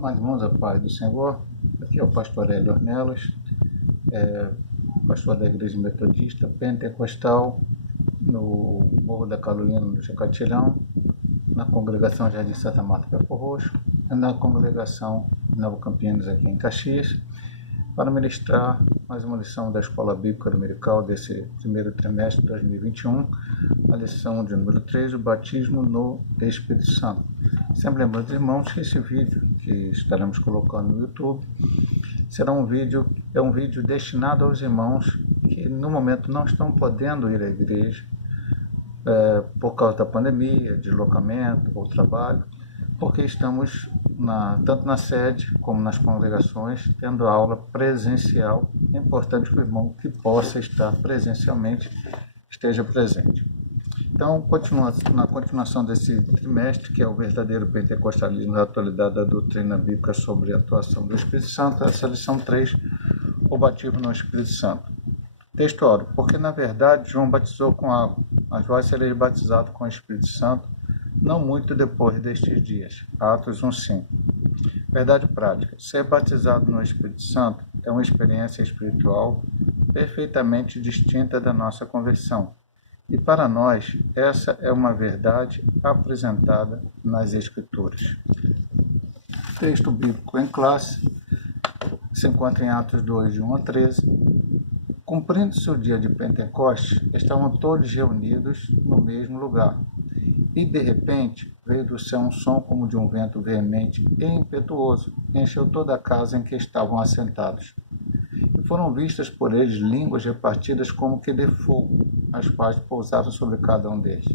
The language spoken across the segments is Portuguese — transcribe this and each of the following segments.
Amados irmãos, a paz do Senhor. Aqui é o pastor Hélio Ornelas, pastor da Igreja Metodista Pentecostal, no Morro da Carolina, no Jacatilhão, na congregação Jardim Santa Marta, Belfor Roxo, e na congregação Nova Campinas, aqui em Caxias, para ministrar mais uma lição da Escola Bíblica Dominical desse primeiro trimestre de 2021, a lição de número 3, o batismo no Espírito Santo. Sempre lembrando, irmãos, que esse vídeo que estaremos colocando no YouTube será um vídeo destinado aos irmãos que no momento não estão podendo ir à igreja por causa da pandemia, deslocamento ou trabalho, porque estamos tanto na sede como nas congregações tendo aula presencial. É importante que o irmão que possa estar presencialmente esteja presente. Então, na continuação desse trimestre, que é o verdadeiro pentecostalismo da atualidade da doutrina bíblica sobre a atuação do Espírito Santo, essa lição 3, o batismo no Espírito Santo. Textuário: porque na verdade João batizou com água, mas vós sereis batizados com o Espírito Santo não muito depois destes dias. Atos 1:5. Verdade prática: ser batizado no Espírito Santo é uma experiência espiritual perfeitamente distinta da nossa conversão. E para nós, essa é uma verdade apresentada nas Escrituras. Texto bíblico em classe se encontra em Atos 2, de 1 a 13. Cumprindo-se o dia de Pentecostes, estavam todos reunidos no mesmo lugar. E, de repente, veio do céu um som como de um vento veemente e impetuoso, e encheu toda a casa em que estavam assentados. E foram vistas por eles línguas repartidas como que de fogo, as quais pousaram sobre cada um deles.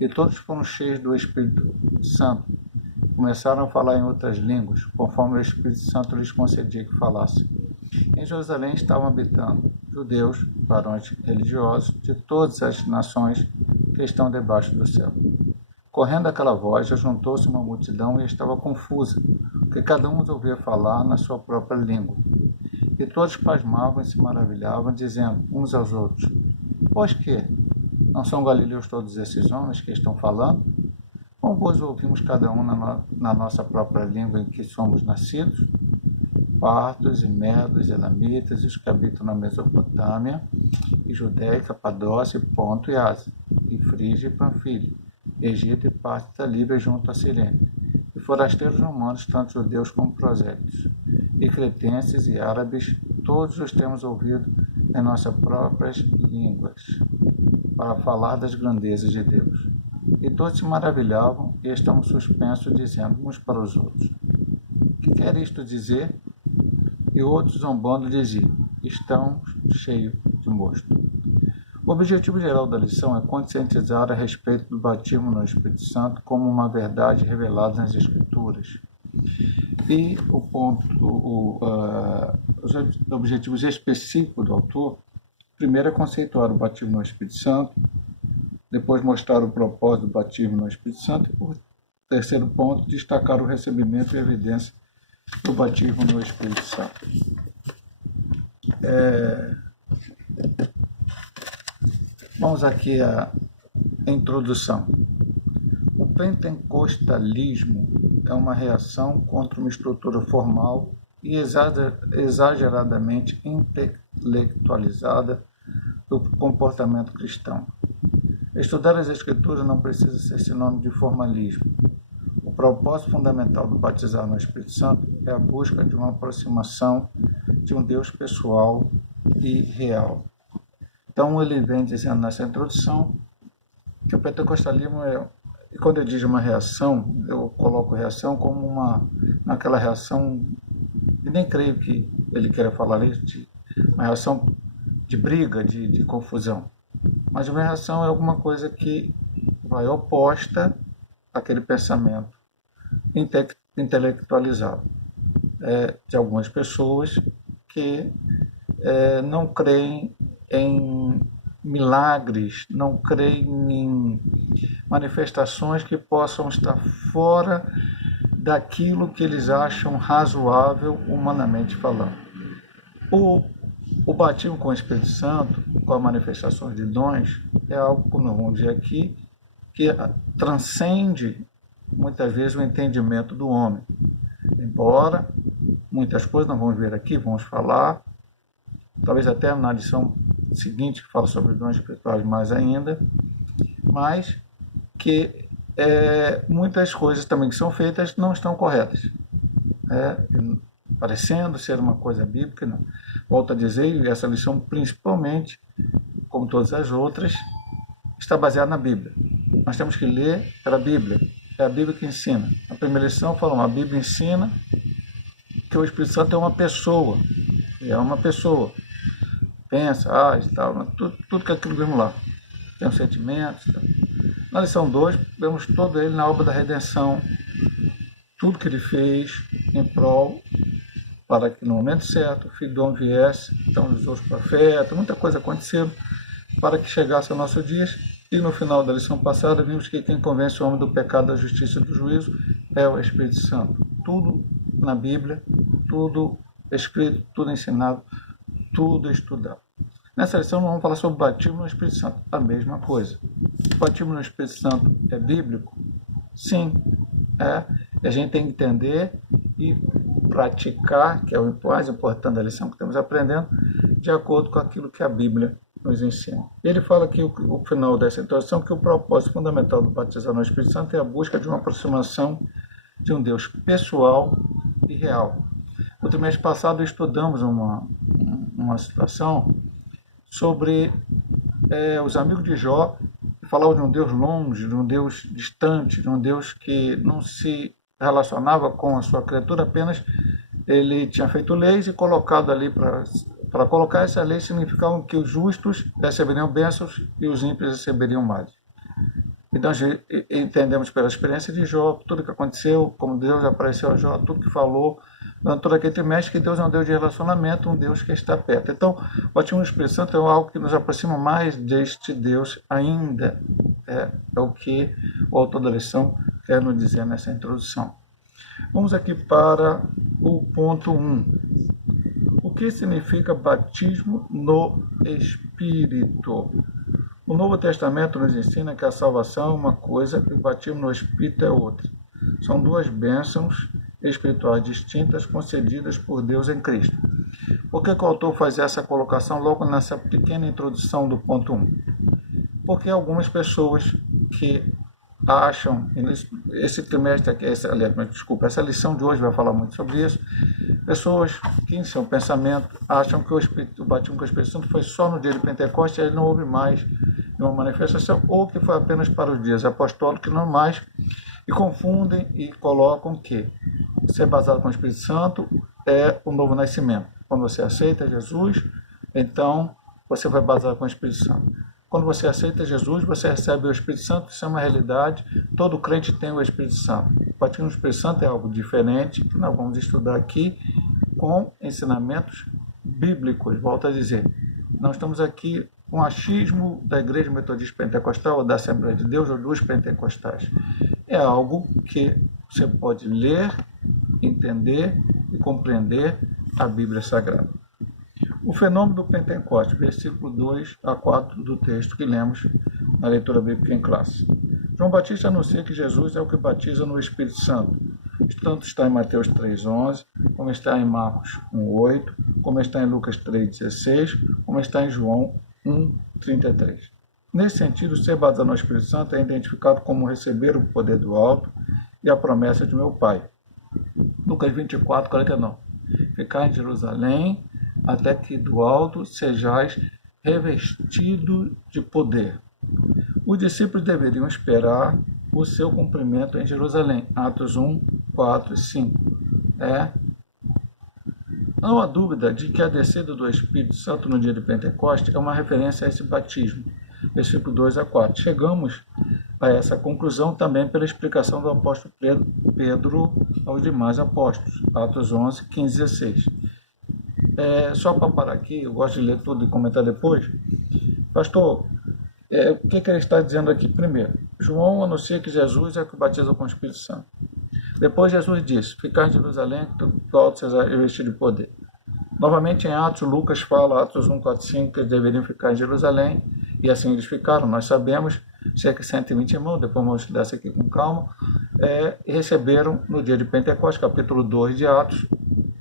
E todos foram cheios do Espírito Santo. Começaram a falar em outras línguas, conforme o Espírito Santo lhes concedia que falassem. Em Jerusalém estavam habitando judeus, varões religiosos, de todas as nações que estão debaixo do céu. Correndo aquela voz, juntou-se uma multidão e estava confusa, porque cada um os ouvia falar na sua própria língua. E todos pasmavam e se maravilhavam, dizendo uns aos outros: pois que? Não são galileus todos esses homens que estão falando? Como pois ouvimos cada um na nossa própria língua em que somos nascidos? Partos e medos, elamitas, os que habitam na Mesopotâmia, e Judéia, Capadócia, Ponto e Ásia, e Frígia e Panfilha, Egito e parte da Líbia junto a Cirene, e forasteiros romanos, tanto judeus como prosélitos, e cretenses e árabes, todos os temos ouvido em nossas próprias línguas, para falar das grandezas de Deus. E todos se maravilhavam e estavam suspensos, dizendo uns para os outros: que quer isto dizer? E outros, zombando, diziam: estão cheios de mosto. O objetivo geral da lição é conscientizar a respeito do batismo no Espírito Santo como uma verdade revelada nas Escrituras. E os objetivos específicos do autor, primeiro é conceituar o batismo no Espírito Santo, depois mostrar o propósito do batismo no Espírito Santo e, por terceiro ponto, destacar o recebimento e evidência do batismo no Espírito Santo. Vamos aqui à introdução. O pentecostalismo é uma reação contra uma estrutura formal e exageradamente intelectualizada do comportamento cristão. Estudar as Escrituras não precisa ser sinônimo de formalismo. O propósito fundamental do batizar no Espírito Santo é a busca de uma aproximação de um Deus pessoal e real. Então, ele vem dizendo nessa introdução que o pentecostalismo e quando eu digo uma reação, eu coloco reação como naquela reação, e nem creio que ele queira falar isso, de uma reação de briga, de confusão. Mas uma reação é alguma coisa que vai oposta àquele pensamento intelectualizado de algumas pessoas que não creem em milagres, não creem em manifestações que possam estar fora daquilo que eles acham razoável humanamente falando. O batismo com o Espírito Santo, com a manifestação de dons, é algo, como nós vamos ver aqui, que transcende muitas vezes o entendimento do homem. embora muitas coisas nós vamos ver aqui, vamos falar, talvez até na lição seguinte, que fala sobre dons espirituais mais ainda, mas que muitas coisas também que são feitas não estão corretas. Parecendo ser uma coisa bíblica, não. Volto a dizer, essa lição principalmente, como todas as outras, está baseada na Bíblia. Nós temos que ler pela Bíblia. É a Bíblia que ensina. A primeira lição fala, a Bíblia ensina que o Espírito Santo é uma pessoa. É uma pessoa. Pensa, age, tal, tudo que aquilo vemos lá. Tem os sentimentos. Tal. Na lição 2, vemos todo ele na obra da redenção. Tudo que ele fez em prol para que no momento certo o Filho do Homem viesse, então usou os profetas, muita coisa aconteceu para que chegasse ao nosso dia. E no final da lição passada vimos que quem convence o homem do pecado, da justiça e do juízo é o Espírito Santo. Tudo na Bíblia, tudo escrito, tudo ensinado, tudo estudado. Nessa lição nós vamos falar sobre o batismo no Espírito Santo, a mesma coisa. O batismo no Espírito Santo é bíblico? Sim, é. E a gente tem que entender e praticar, que é o mais importante da lição que estamos aprendendo, de acordo com aquilo que a Bíblia nos ensina. Ele fala aqui, o final dessa introdução, que o propósito fundamental do batismo no Espírito Santo é a busca de uma aproximação de um Deus pessoal e real. No trimestre passado estudamos uma situação sobre os amigos de Jó, que falavam de um Deus longe, de um Deus distante, de um Deus que não se relacionava com a sua criatura, apenas ele tinha feito leis e colocado ali para colocar essa lei significava que os justos receberiam bênçãos e os ímpios receberiam males. Então entendemos pela experiência de Jó, tudo que aconteceu, como Deus apareceu a Jó, tudo que falou, durante todo aquele trimestre, que Deus é um Deus de relacionamento, um Deus que está perto. Então, o batismo no Espírito Santo é algo que nos aproxima mais deste Deus ainda. É o que o autor da lição quer nos dizer nessa introdução. Vamos aqui para o ponto 1. O que significa batismo no Espírito? O Novo Testamento nos ensina que a salvação é uma coisa e o batismo no Espírito é outra. São duas bênçãos espirituais distintas concedidas por Deus em Cristo. Por que o autor faz essa colocação logo nessa pequena introdução do ponto 1? Porque algumas pessoas que acham, esse trimestre aqui, essa lição de hoje vai falar muito sobre isso, pessoas que em seu pensamento acham que o batismo com o Espírito Santo foi só no dia de Pentecostes, e aí não houve mais uma manifestação, ou que foi apenas para os dias apostólicos normais, e confundem e colocam que ser batizado com o Espírito Santo é o novo nascimento. Quando você aceita Jesus, então você vai batizado com o Espírito Santo. Quando você aceita Jesus, você recebe o Espírito Santo, isso é uma realidade, todo crente tem o Espírito Santo. O batismo no Espírito Santo é algo diferente, que nós vamos estudar aqui com ensinamentos bíblicos. Volto a dizer, não estamos aqui com achismo da Igreja Metodista Pentecostal ou da Assembleia de Deus ou dos Pentecostais. É algo que você pode ler, entender e compreender a Bíblia Sagrada. O fenômeno do Pentecostes, versículo 2 a 4 do texto que lemos na leitura bíblica em classe. João Batista anuncia que Jesus é o que batiza no Espírito Santo. Tanto está em Mateus 3,11, como está em Marcos 1,8, como está em Lucas 3,16, como está em João 1,33. Nesse sentido, ser batizado no Espírito Santo é identificado como receber o poder do alto e a promessa de meu Pai. Lucas 24:49. Ficar em Jerusalém até que do alto sejais revestido de poder. Os discípulos deveriam esperar o seu cumprimento em Jerusalém. Atos 1, 4 e 5. Não há dúvida de que a descida do Espírito Santo no dia de Pentecostes é uma referência a esse batismo. Versículo 2 a 4. Chegamos a essa conclusão também pela explicação do apóstolo Pedro aos demais apóstolos. Atos 11, 15 e 16. Só para parar aqui, eu gosto de ler tudo e comentar depois. Pastor, o que ele está dizendo aqui? Primeiro, João anuncia que Jesus é o que batiza com o Espírito Santo. Depois Jesus disse, ficar em Jerusalém, do alto seja revestido de poder. Novamente em Atos, Lucas fala, Atos 1, 4, 5, que eles deveriam ficar em Jerusalém, e assim eles ficaram. Nós sabemos cerca de 120 irmãos, depois vamos estudar isso aqui com calma, receberam no dia de Pentecostes, capítulo 2 de Atos,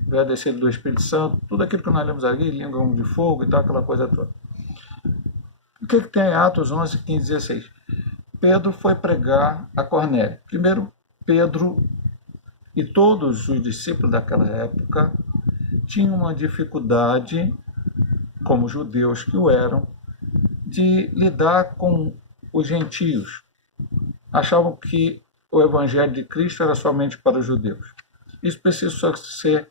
veio a descer do Espírito Santo, tudo aquilo que nós lemos ali, língua de fogo e tal, aquela coisa toda. O que tem em Atos 11, 15, 16? Pedro foi pregar a Cornélio. Primeiro, Pedro e todos os discípulos daquela época tinham uma dificuldade, como judeus que o eram, de lidar com os gentios. Achavam que o evangelho de Cristo era somente para os judeus. Isso precisa ser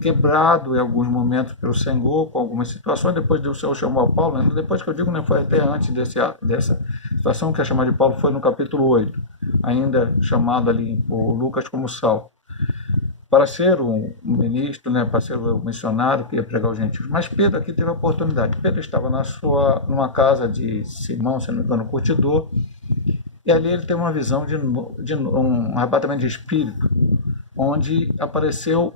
quebrado em alguns momentos pelo Senhor, com algumas situações. Depois o Senhor chamou Paulo, depois que eu digo, foi até antes dessa situação que é chamada de Paulo, foi no capítulo 8, ainda chamado ali por Lucas como Saulo, para ser um ministro, para ser um missionário que ia pregar os gentios. Mas Pedro aqui teve a oportunidade. Pedro estava numa casa de Simão, se não me engano, curtidor, e ali ele teve uma visão de um arrebatamento de espírito, onde apareceu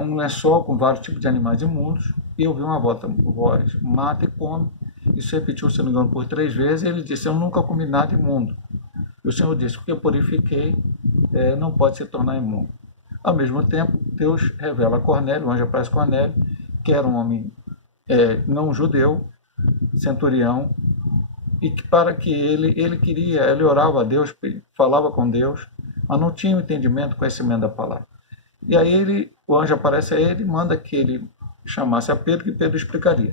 um lençol com vários tipos de animais imundos, e eu vi uma voz, mata e come. Isso repetiu, se não me engano, por 3 vezes, e ele disse, eu nunca comi nada imundo. E o Senhor disse, o que eu purifiquei não pode se tornar imundo. Ao mesmo tempo, Deus revela a Cornélio, o anjo aparece a Cornélio, que era um homem não judeu, centurião, e que para que ele orava a Deus, falava com Deus, mas não tinha o entendimento, conhecimento da palavra. E aí o anjo aparece a ele e manda que ele chamasse a Pedro, que Pedro explicaria.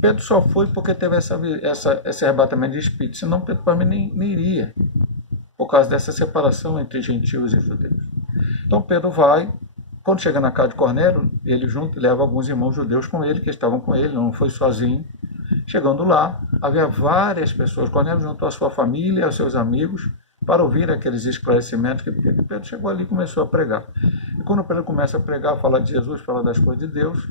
Pedro só foi porque teve esse arrebatamento de espírito, senão Pedro para mim nem iria, por causa dessa separação entre gentios e judeus. Então Pedro vai, quando chega na casa de Cornélio, ele junto leva alguns irmãos judeus com ele, que estavam com ele, não foi sozinho. Chegando lá, havia várias pessoas. Cornélio juntou a sua família, aos seus amigos, para ouvir aqueles esclarecimentos que Pedro chegou ali e começou a pregar. E quando Pedro começa a pregar, falar de Jesus, falar das coisas de Deus,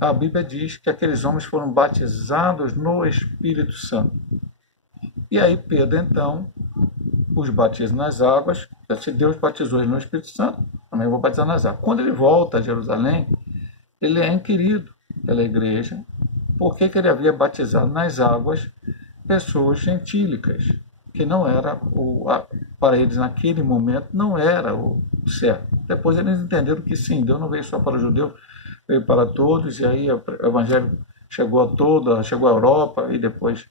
a Bíblia diz que aqueles homens foram batizados no Espírito Santo. E aí Pedro, então, os batiza nas águas. Se Deus batizou ele no Espírito Santo, também vou batizar nas águas. Quando ele volta a Jerusalém, ele é inquirido pela igreja por que ele havia batizado nas águas pessoas gentílicas, que não era, para eles naquele momento, não era o certo. Depois eles entenderam que sim, Deus não veio só para os judeus, veio para todos, e aí o evangelho chegou à Europa, e depois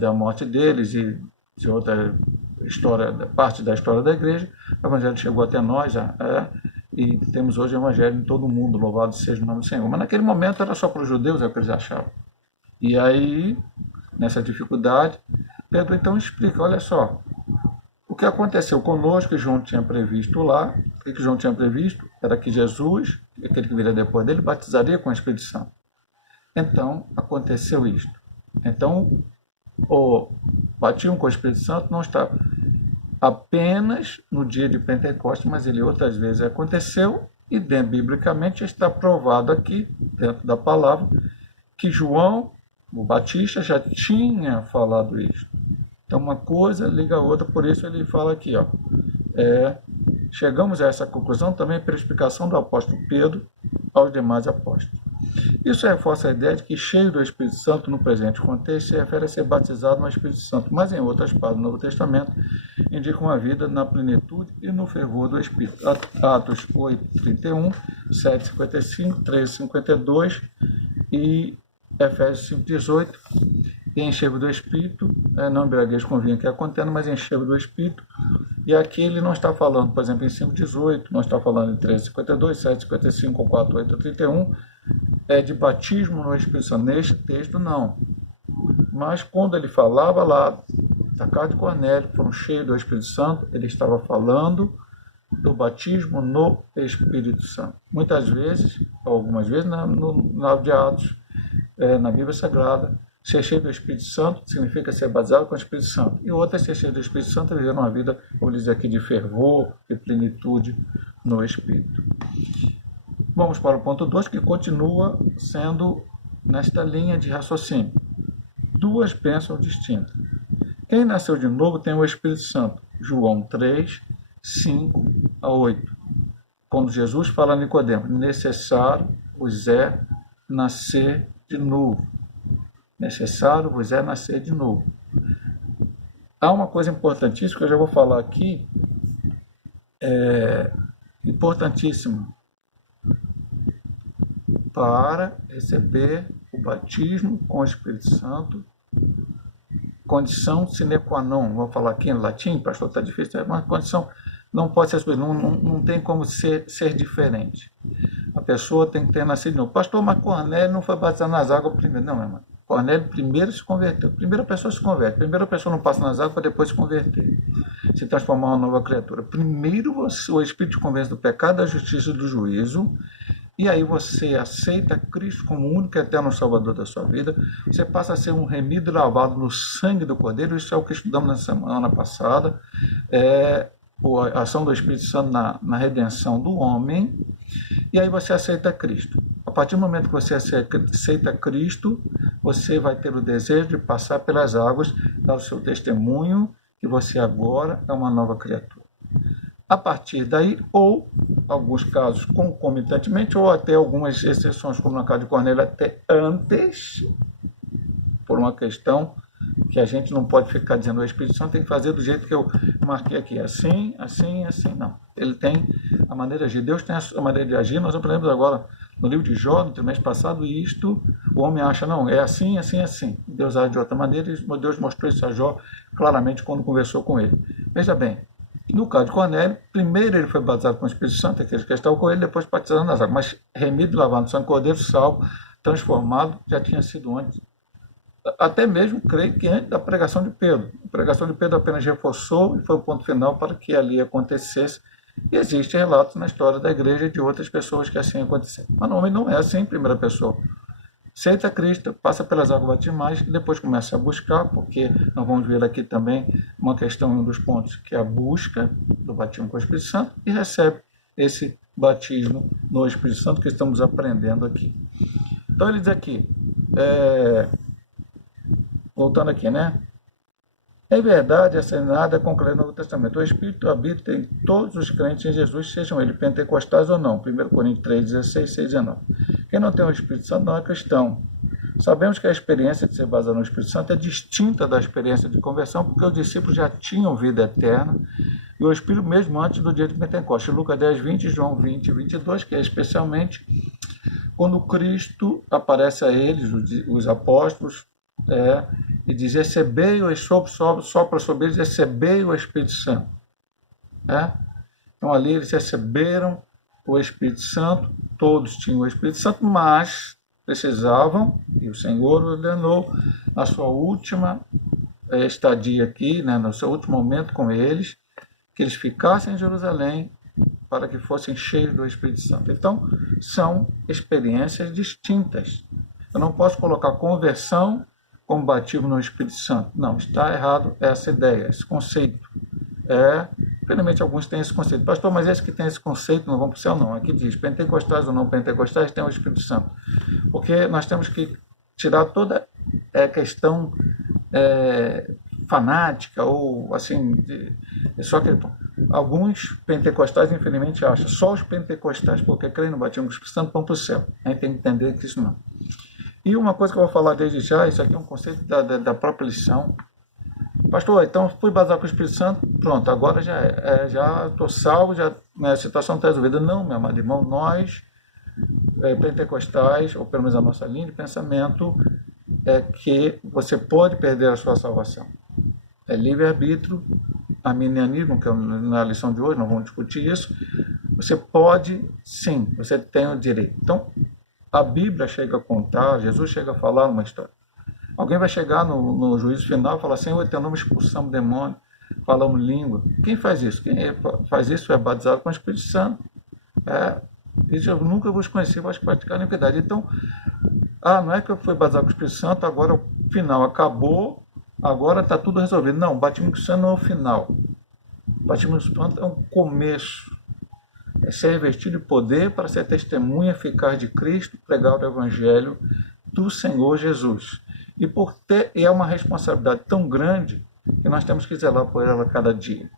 da morte deles e de outra história, parte da história da igreja, o evangelho chegou até nós, e temos hoje o evangelho em todo o mundo, louvado seja o nome do Senhor. Mas naquele momento era só para os judeus, é o que eles achavam. E aí, nessa dificuldade, Pedro então explica, olha só, o que aconteceu conosco, que João tinha previsto lá, o que João tinha previsto era que Jesus, aquele que viria depois dele, batizaria com o Espírito Santo. Então, aconteceu isto. Então, o batismo com o Espírito Santo não está apenas no dia de Pentecostes, mas ele outras vezes aconteceu, e biblicamente está provado aqui, dentro da palavra, que João, o Batista, já tinha falado isso. Então uma coisa liga a outra, por isso ele fala aqui, chegamos a essa conclusão também pela explicação do apóstolo Pedro aos demais apóstolos. Isso reforça a ideia de que cheio do Espírito Santo no presente contexto se refere a ser batizado no Espírito Santo, mas em outras partes do Novo Testamento indica uma vida na plenitude e no fervor do Espírito. Atos 8:31, 7:55, 13:52 e Efésios 5:18, e encher do Espírito, não embriagueis com vinho que é contendo, mas encher do Espírito. E aqui ele não está falando, por exemplo, em 5:18, não está falando em 13:52, 7:55 ou 4:8-31, de batismo no Espírito Santo. Neste texto, não. Mas quando ele falava lá da casa de Cornélio, que foram cheios do Espírito Santo, ele estava falando do batismo no Espírito Santo. Muitas vezes, ou algumas vezes, no livro de Atos, na Bíblia Sagrada, ser cheio do Espírito Santo significa ser batizado com o Espírito Santo. E outra, ser cheio do Espírito Santo, viver uma vida, vamos dizer aqui, de fervor e plenitude no Espírito. Vamos para o ponto 2, que continua sendo nesta linha de raciocínio. Duas bênçãos distintas. Quem nasceu de novo tem o Espírito Santo. João 3, 5-8. Quando Jesus fala a Nicodemo, necessário vos é nascer de novo. Necessário vos é nascer de novo. Há uma coisa importantíssima que eu já vou falar aqui, importantíssimo, para receber o batismo com o Espírito Santo, condição sine qua non, vou falar aqui em latim, pastor, está difícil, mas condição não pode ser, não tem como ser diferente. A pessoa tem que ter nascido de novo. Pastor, mas Cornélio não foi batizado nas águas primeiro. Não, meu irmão. Cornélio primeiro se converteu. Primeira pessoa se converte. Primeiro a pessoa não passa nas águas para depois se converter. Se transformar em uma nova criatura. Primeiro o Espírito te convence do pecado, da justiça e do juízo. E aí você aceita Cristo como o único e eterno Salvador da sua vida. Você passa a ser um remido lavado no sangue do Cordeiro. Isso é o que estudamos na semana passada. A ação do Espírito Santo na redenção do homem. E aí você aceita Cristo. A partir do momento que você aceita Cristo, você vai ter o desejo de passar pelas águas, dar o seu testemunho, que você agora é uma nova criatura. A partir daí, ou, alguns casos concomitantemente, ou até algumas exceções, como no caso de Cornélio, até antes, por uma questão que a gente não pode ficar dizendo, o Espírito Santo tem que fazer do jeito que eu marquei aqui, assim, assim, assim, não. Ele tem a maneira de agir, Deus tem a maneira de agir. Nós aprendemos agora no livro de Jó, no trimestre passado, e isto, o homem acha, não, é assim, assim, assim. Deus age de outra maneira, e Deus mostrou isso a Jó claramente quando conversou com ele. Veja bem, no caso de Cornélio, primeiro ele foi batizado com o Espírito Santo, aqueles que estavam com ele, depois batizado nas águas, mas remido, lavado no sangue do Cordeiro, salvo, transformado, já tinha sido antes. Até mesmo, creio que antes da pregação de Pedro. A pregação de Pedro apenas reforçou e foi o ponto final para que ali acontecesse. E existem relatos na história da igreja de outras pessoas que assim aconteceram. Mas normalmente não é assim em primeira pessoa. Aceita Cristo, passa pelas águas batismais e depois começa a buscar, porque nós vamos ver aqui também uma questão, um dos pontos, que é a busca do batismo com o Espírito Santo, e recebe esse batismo no Espírito Santo que estamos aprendendo aqui. Então ele diz aqui, voltando aqui, né? Em verdade, essa é nada concluída no Novo Testamento. O Espírito habita em todos os crentes em Jesus, sejam eles pentecostais ou não. 1 Coríntios 3, 16, 6, 19. Quem não tem o Espírito Santo não é cristão. Sabemos que a experiência de ser baseada no Espírito Santo é distinta da experiência de conversão, porque os discípulos já tinham vida eterna, e o Espírito mesmo antes do dia de Pentecostes. Lucas 10, 20, João 20, 22, que é especialmente quando Cristo aparece a eles, os apóstolos, e diz, recebei-o, sopra sobre eles, recebei o Espírito Santo. Então ali eles receberam o Espírito Santo, todos tinham o Espírito Santo, mas precisavam, e o Senhor ordenou, na sua última estadia aqui, né, no seu último momento com eles, que eles ficassem em Jerusalém para que fossem cheios do Espírito Santo. Então, são experiências distintas. Eu não posso colocar conversão como batismo no Espírito Santo. Não, está errado essa ideia, esse conceito. Infelizmente, alguns têm esse conceito. Pastor, mas esses que têm esse conceito não vão para o céu, não. Aqui diz, pentecostais ou não pentecostais têm o Espírito Santo. Porque nós temos que tirar toda a questão fanática, ou assim, só que alguns pentecostais, infelizmente, acham só os pentecostais, porque creem no batismo do Espírito Santo, vão para o céu. A gente tem que entender que isso não. E uma coisa que eu vou falar desde já, isso aqui é um conceito da própria lição. Pastor, então fui batizado com o Espírito Santo, pronto, agora já estou salvo, já minha situação está resolvida. Não, meu amado irmão, nós, pentecostais, ou pelo menos a nossa linha de pensamento, é que você pode perder a sua salvação. É livre-arbítrio, arminianismo, que é na lição de hoje, nós vamos discutir isso. Você pode, sim, você tem o direito. Então, a Bíblia chega a contar, Jesus chega a falar uma história. Alguém vai chegar no juízo final e falar assim, em teu nome expulsamos demônio, falamos língua. Quem faz isso? Quem faz isso é batizado com o Espírito Santo. Diz, eu nunca vos conheci, vós praticar a iniquidade. Então, não é que eu fui batizado com o Espírito Santo, agora o final acabou, agora está tudo resolvido. Não, o batismo com o Espírito Santo não é o final. O batismo com o Espírito Santo é um começo. É ser revestido de poder para ser testemunha eficaz de Cristo, pregar o Evangelho do Senhor Jesus. E é uma responsabilidade tão grande que nós temos que zelar por ela cada dia.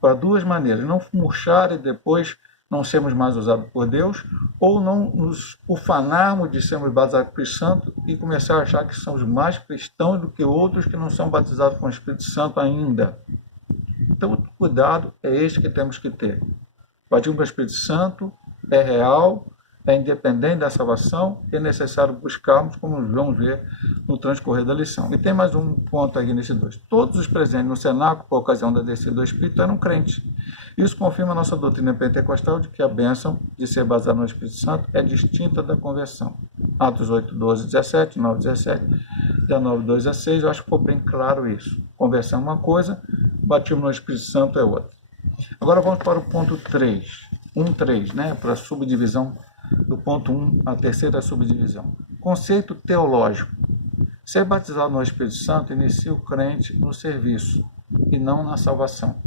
Para duas maneiras, não murchar e depois não sermos mais usados por Deus, ou não nos ufanarmos de sermos batizados com o Espírito Santo e começar a achar que somos mais cristãos do que outros que não são batizados com o Espírito Santo ainda. Então, o cuidado é este que temos que ter. O batismo com o Espírito Santo é real, é independente da salvação, é necessário buscarmos, como vamos ver no transcorrer da lição. E tem mais um ponto aqui nesse 2. Todos os presentes no cenáculo, por ocasião da descida do Espírito, eram crentes. Isso confirma a nossa doutrina pentecostal de que a bênção de ser baseada no Espírito Santo é distinta da conversão. Atos 8, 12, 17, 9, 17, 19, 2 a 6, eu acho que ficou bem claro isso. Conversão é uma coisa, batismo no Espírito Santo é outra. Agora vamos para o ponto 3, 1.3, né, para a subdivisão do ponto 1, a terceira subdivisão. Conceito teológico. Ser batizado no Espírito Santo inicia o crente no serviço e não na salvação.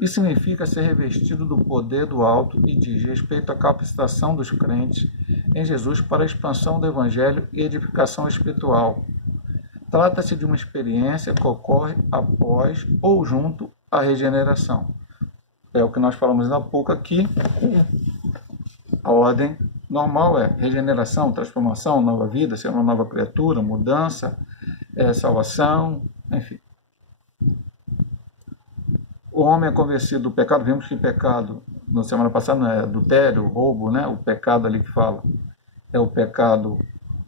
Isso significa ser revestido do poder do alto e diz respeito à capacitação dos crentes em Jesus para a expansão do Evangelho e edificação espiritual. Trata-se de uma experiência que ocorre após ou junto à regeneração. É o que nós falamos há pouco aqui. A ordem normal é regeneração, transformação, nova vida, ser uma nova criatura, mudança, salvação, enfim. O homem é convencido do pecado, vimos que pecado, na semana passada, não é adultério, roubo, né? O pecado ali que fala é o pecado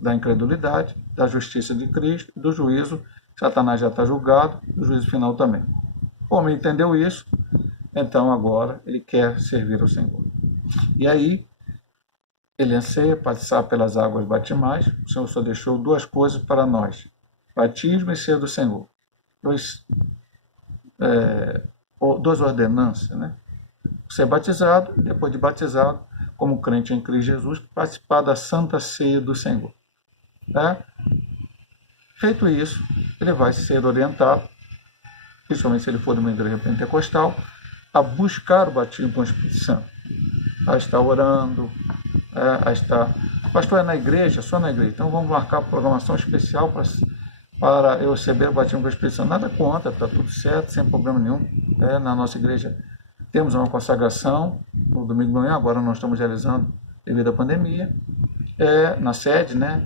da incredulidade, da justiça de Cristo, do juízo. Satanás já está julgado, do juízo final também. O homem entendeu isso, então agora ele quer servir ao Senhor. E aí, ele anseia passar pelas águas batismais. O Senhor só deixou duas coisas para nós: batismo e ser do Senhor. Duas ordenanças, né? Ser batizado, e depois de batizado, como crente em Cristo Jesus, participar da Santa Ceia do Senhor. Tá? Feito isso, ele vai ser orientado, principalmente se ele for de uma igreja pentecostal, a buscar o batismo com o Espírito Santo, a estar orando, a estar... Pastor, é na igreja? Só na igreja. Então vamos marcar programação especial para eu receber o batismo com o Espírito Santo. Nada contra, está tudo certo, sem problema nenhum. Na nossa igreja temos uma consagração no domingo de manhã, agora nós estamos realizando devido à pandemia. Na sede, né?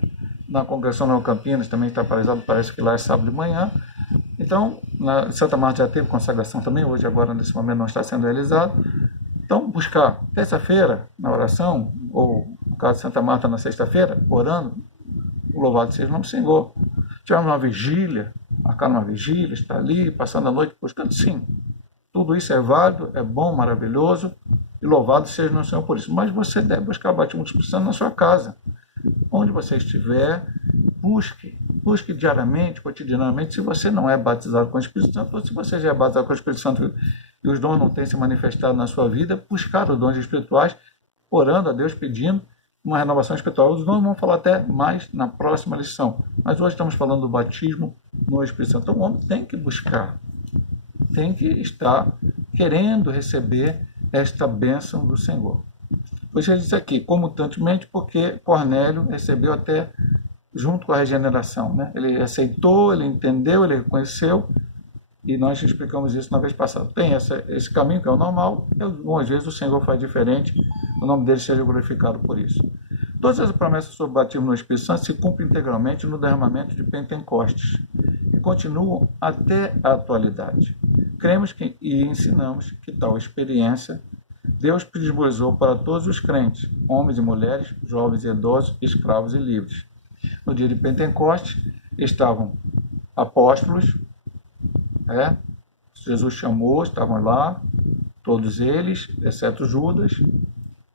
Na congregação Nova Campinas também está paralisado, parece que lá é sábado de manhã. Então, na Santa Marta já teve consagração também, hoje agora nesse momento não está sendo realizado. Então, buscar terça-feira na oração, ou no caso de Santa Marta na sexta-feira, orando, louvado seja o nome do Senhor. Tivemos uma vigília, marcando uma vigília, está ali, passando a noite buscando, sim. Tudo isso é válido, é bom, maravilhoso, e louvado seja o nome do Senhor por isso. Mas você deve buscar o batismo do Espírito Santo na sua casa. Onde você estiver, busque diariamente, cotidianamente. Se você não é batizado com o Espírito Santo, ou se você já é batizado com o Espírito Santo e os dons não têm se manifestado na sua vida, buscar os dons espirituais, orando a Deus, pedindo uma renovação espiritual. Os dons vamos falar até mais na próxima lição. Mas hoje estamos falando do batismo no Espírito Santo. Então, o homem tem que buscar, tem que estar querendo receber esta bênção do Senhor. Por isso ele diz aqui, comutantemente, porque Cornélio recebeu até junto com a regeneração, né? Ele aceitou, ele entendeu, ele reconheceu, e nós explicamos isso na vez passada. Tem esse caminho que é o normal, e algumas vezes o Senhor faz diferente, o nome dele seja glorificado por isso. Todas as promessas sobre o batismo no Espírito Santo se cumprem integralmente no derramamento de Pentecostes e continuam até a atualidade. Cremos e ensinamos que tal experiência Deus disponibilizou para todos os crentes, homens e mulheres, jovens e idosos, escravos e livres. No dia de Pentecostes estavam apóstolos, Jesus chamou, estavam lá, todos eles, exceto Judas,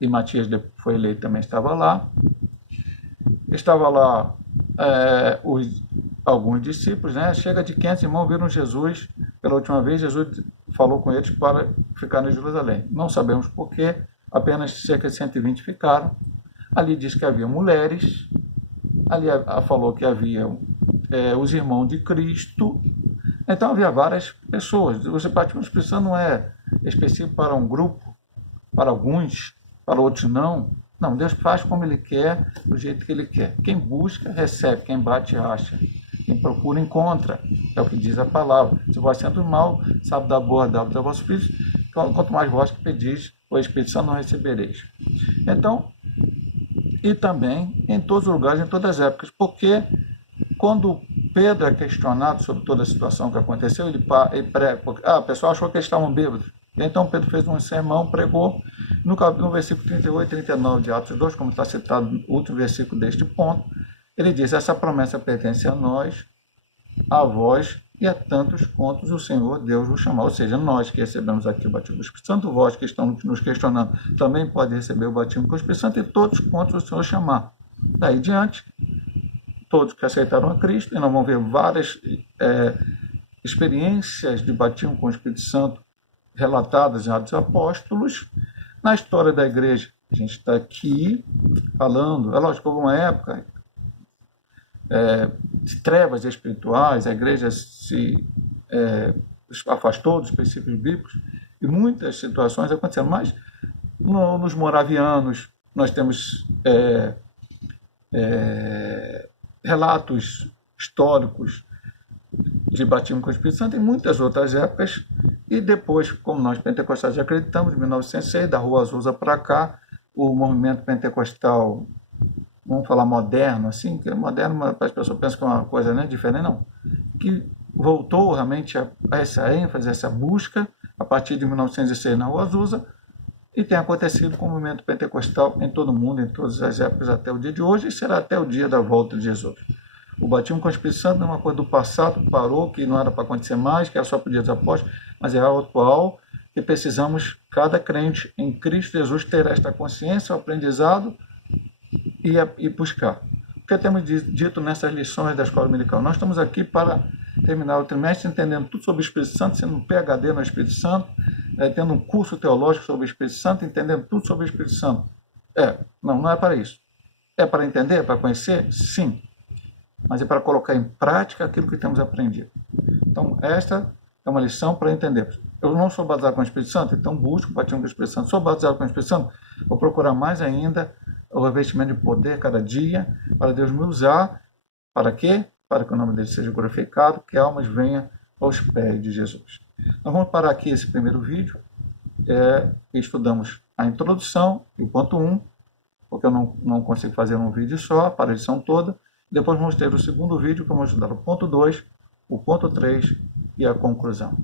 e Matias foi eleito, também estava lá. Estava lá alguns discípulos, né? Chega de 500 irmãos, viram Jesus pela última vez. Jesus falou com eles para ficar em Jerusalém. Não sabemos porquê, apenas cerca de 120 ficaram. Ali diz que havia mulheres, ali falou que havia os irmãos de Cristo. Então havia várias pessoas. O batismo do Espírito Santo não é específico para um grupo, para alguns, para outros não. Não, Deus faz como Ele quer, do jeito que Ele quer. Quem busca, recebe. Quem bate, acha. Quem procura, encontra. É o que diz a palavra. Se vós sendo mal, sabe dar boa dádiva aos vossos filhos, quanto mais vós que pedis, o Espírito Santo não recebereis. Então, e também em todos os lugares, em todas as épocas, porque quando Pedro é questionado sobre toda a situação que aconteceu, ele prega, porque, o pessoal achou que eles estavam bêbados. Então Pedro fez um sermão, pregou no versículo 38 e 39 de Atos 2, como está citado no último versículo deste ponto, ele diz: essa promessa pertence a nós, a vós e a tantos quantos o Senhor Deus vos chamar. Ou seja, nós que recebemos aqui o batismo do Espírito Santo, vós que estão nos questionando, também podem receber o batismo com o Espírito Santo, e todos quantos o Senhor chamar. Daí diante, todos que aceitaram a Cristo, e nós vamos ver várias experiências de batismo com o Espírito Santo relatadas em Atos dos Apóstolos. Na história da igreja, a gente está aqui falando, é lógico que houve uma época de trevas espirituais, a igreja se afastou dos princípios bíblicos, e muitas situações aconteceram, mas nos moravianos nós temos relatos históricos de batismo com o Espírito Santo em muitas outras épocas, e depois, como nós pentecostais acreditamos, em 1906, da Rua Azusa para cá, o movimento pentecostal, vamos falar moderno, assim, que é moderno, as pessoas pensam que é uma coisa diferente, não, que voltou realmente a essa ênfase, essa busca, a partir de 1906 na Rua Azusa, e tem acontecido com o movimento pentecostal em todo o mundo, em todas as épocas até o dia de hoje, e será até o dia da volta de Jesus. O batismo com o Espírito Santo não é uma coisa do passado que parou, que não era para acontecer mais, que era só para o dia dos apóstolos, mas é algo atual, e precisamos, cada crente em Cristo Jesus, ter esta consciência, o aprendizado e buscar. O que temos dito nessas lições da Escola Dominical? Nós estamos aqui para terminar o trimestre entendendo tudo sobre o Espírito Santo, sendo um PhD no Espírito Santo, tendo um curso teológico sobre o Espírito Santo, entendendo tudo sobre o Espírito Santo. Não é para isso. É para entender, é para conhecer? Sim. Mas é para colocar em prática aquilo que temos aprendido. Então, esta é uma lição para entendermos. Eu não sou batizado com o Espírito Santo, então busco o batismo com o Espírito Santo. Sou batizado com o Espírito Santo, vou procurar mais ainda o revestimento de poder cada dia, para Deus me usar. Para quê? Para que o nome dele seja glorificado, que almas venham aos pés de Jesus. Nós vamos parar aqui esse primeiro vídeo. Estudamos a introdução e o ponto 1, porque eu não consigo fazer um vídeo só, para a lição toda. Depois vamos ter o segundo vídeo, que vamos estudar o ponto 2, o ponto 3 e a conclusão.